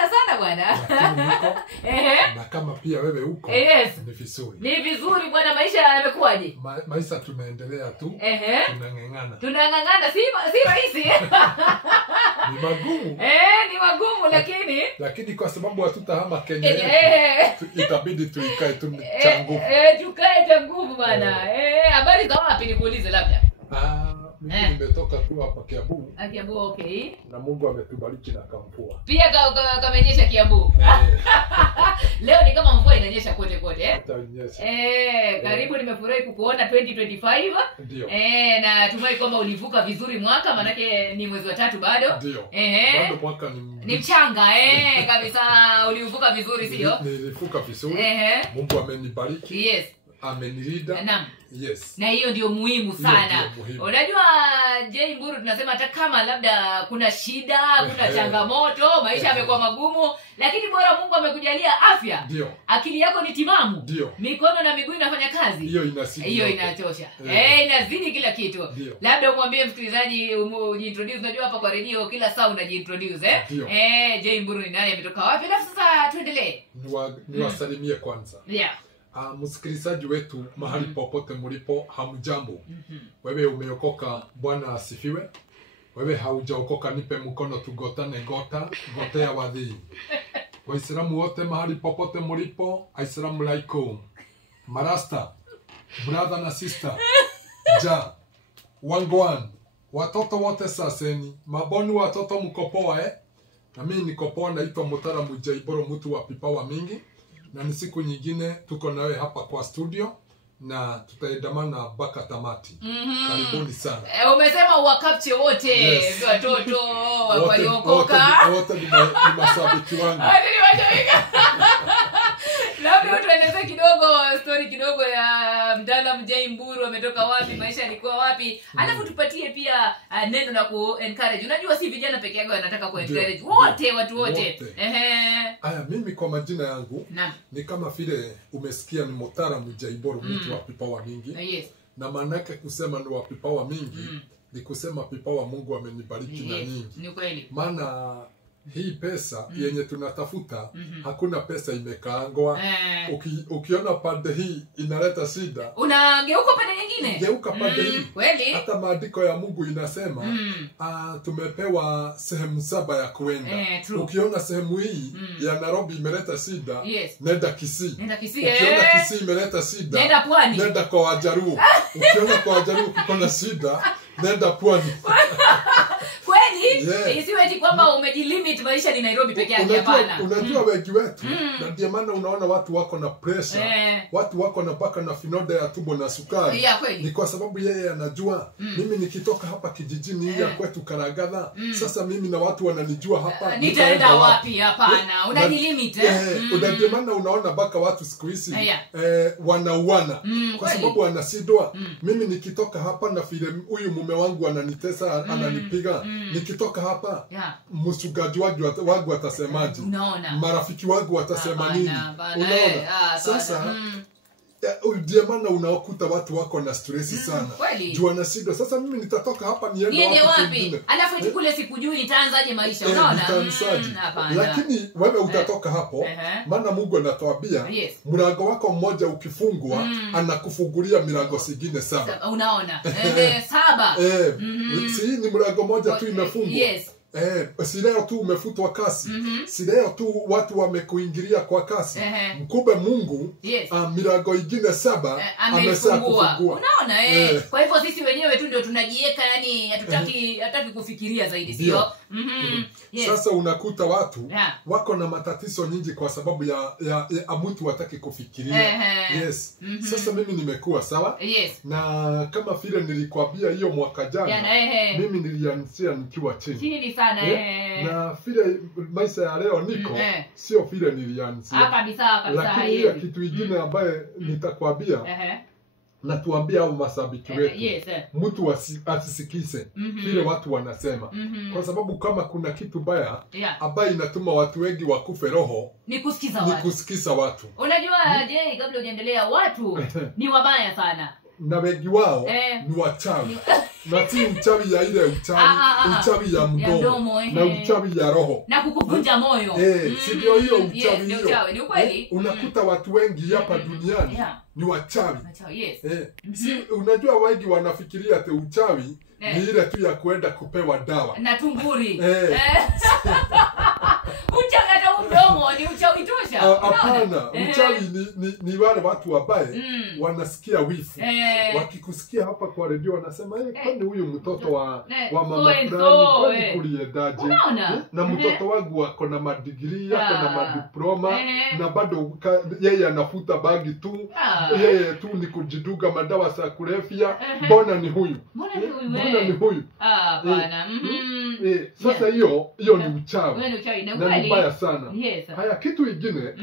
sana bwana. Na kama pia wewe uko, ni vizuri. Ni vizuri bwana, maisha yamekuaje? Maisha tunaendelea tu. Tunang'ang'ana. Tunang'ang'ana, si rahisi. Ni magumu. Ni magumu lakini kwa sababu hatutahama Kenya, itabidi tuikae tu cha nguvu. Tukae cha nguvu bwana. Habari za wapi nikuulize labda? Mimi nimetoka tu hapa Kiambu. Kiambu, okay. Na Mungu ametubariki na kamvua. Pia kamenyesha Kiambu. Leo ni kama mvua inanyesha kote. Karibu, nimefurahi kukuona 2025. Ndio. Na tumai kwamba ulivuka vizuri mwaka, manake ni mwezi wa 3 bado. Ndio. Bado mwaka ni mchanga. Kabisa ulivuka vizuri, sio? Nilivuka vizuri. Mungu amenibariki. Yes. Amenilida. Naam. Yes. Na hiyo ndio muhimu sana. Unajua Jay Mburu, tunasema hata kama labda kuna shida, kuna changamoto, maisha yamekuwa magumu, lakini bora Mungu amekujalia afya. Ndio. Akili yako ni timamu. Ndio. Mikono na miguu inafanya kazi. Hiyo inatosha. Inazidi kila kitu. Labda umwambie msikilizaji ujiintroduce. Unajua hapa kwa radio kila saa unajiintroduce. Jay Mburu ni nani, ametoka wapi? Alafu sasa tuendelee. Niwasalimie kwanza. Msikilizaji wetu mahali popote mlipo, hamjambo. Wewe umeokoka, Bwana asifiwe. Wewe haujaokoka, nipe mkono tugotane gotea wadhi. Waislamu wote mahali popote mlipo, Assalamu alaikum. Marasta, brother na sister, wangwan, watoto wote saseni, maboni watoto mkopoa na mimi nikopoa, naitwa Mutaalamu Jaiboro, mtu wa vipawa mingi. Na ni siku nyingine tuko nawe hapa kwa studio na tutaendamana mpaka tamati. Karibuni sana. Umesema wakapche wote, watoto waliokoka. Wote ni mashabiki wangu. Labda tueleze kidogo story kidogo ya Mtaalamu Jay Mburu, ametoka wapi, maisha yalikuwa wapi? Alafu tupatie pia neno la ku-encourage. Unajua si vijana peke yao wanataka ku-encourage. Watu wote. Mimi kwa majina yangu ni kama vile umesikia, ni Mtaalamu Jay Mburu, mtu wa vipawa mingi. Na maana yake kusema ni wa vipawa mingi, ni kusema vipawa Mungu amenibariki na nyingi. Ni kweli. Maana hii pesa yenye tunatafuta, hakuna pesa imekaangwa. Ukiona pande hii inaleta shida, unageuka pande nyingine. Geuka pande hii. Kweli. Hata maandiko ya Mungu inasema tumepewa sehemu 7 ya kuenda. Ukiona sehemu hii ya Nairobi imeleta shida, nenda Kisii. Ukiona Kisii imeleta shida, nenda Pwani. Nenda kwa Wajaruo. Ukiona kwa Wajaruo kuna shida, nenda Pwani. Kweli? Isiwe eti kwamba umejilimit maisha ni Nairobi peke yake, hapana. Unajua wengi wetu, na ndio maana unaona watu wako na pressure, watu wako na paka na finoda ya tumbo na sukari. Ni kwa sababu yeye anajua mimi nikitoka hapa kijijini hii ya kwetu Karagadha, sasa mimi na watu wananijua hapa, nitaenda wapi? Hapana, unajilimit. Ndio maana unaona baka watu siku hizi wanauana kwa sababu wanasidwa. Mimi nikitoka hapa na vile huyu mume wangu ananitesa, ananipiga, nikitoka hapa msugaji wangu atasemaje? Marafiki wangu watasema nini? Unaona? Sasa ndio maana unaokuta watu wako na stress sana. Jua na shida. Sasa mimi nitatoka hapa niende wapi? Alafu eti kule sikujui nitaanzaje maisha, unaona? Lakini wewe utatoka hapo, maana Mungu anatuambia mlango wako mmoja ukifungwa, anakufungulia milango zingine 7. Unaona? 7. Si ni mlango mmoja tu imefungwa. Si leo tu umefutwa kasi. Si leo tu watu wamekuingilia kwa kasi. Mkumbe Mungu milango ingine 7 ameshakufungua. Unaona Kwa hivyo sisi wenyewe tu ndio tunajiweka, yani hataki kufikiria zaidi, sio? Sasa unakuta watu wako na matatizo nyingi kwa sababu ya mtu hataki kufikiria. Sasa mimi nimekuwa sawa. Na kama vile nilikwambia hiyo mwaka jana, mimi nilianzia nikiwa chini sana. Na vile maisha ya leo niko sio vile nilianzia. Kabisa. Lakini hiyo kitu kingine ambaye nitakwambia, na tuambia au mashabiki wetu, mtu asisikize vile watu wanasema, kwa sababu kama kuna kitu baya ambaye inatuma watu wengi wakufe roho, ni kusikiza watu. Unajua kabla hujaendelea, watu ni wabaya sana. na wengi wao ni wachawi. Na si uchawi ya ile uchawi ya mdomo na uchawi ya roho na kukuvunja moyo. Si ndio hiyo uchawi hiyo. Ni ukweli. Unakuta watu wengi hapa duniani ni wachawi. Si unajua wengi wanafikiria ati uchawi ni ile tu ya kuenda kupewa dawa na tunguri. Uchawi hata mdomo ni uchawi tosha. Hapana, uchawi ni wale watu ambaye wanasikia wifu. Wakikusikia hapa kwa redio wanasema kwani huyu mtoto wa mama fulani kuliendaje? Na mtoto wangu ako na madigrii, ako na madiploma na bado yeye anafuta bagi tu. Yeye tu ni kujiduga madawa za kulevya. Mbona ni huyu? Mbona ni huyu? Hapana. Sasa hiyo ni uchawi. Na ni mbaya sana. Haya kitu ingine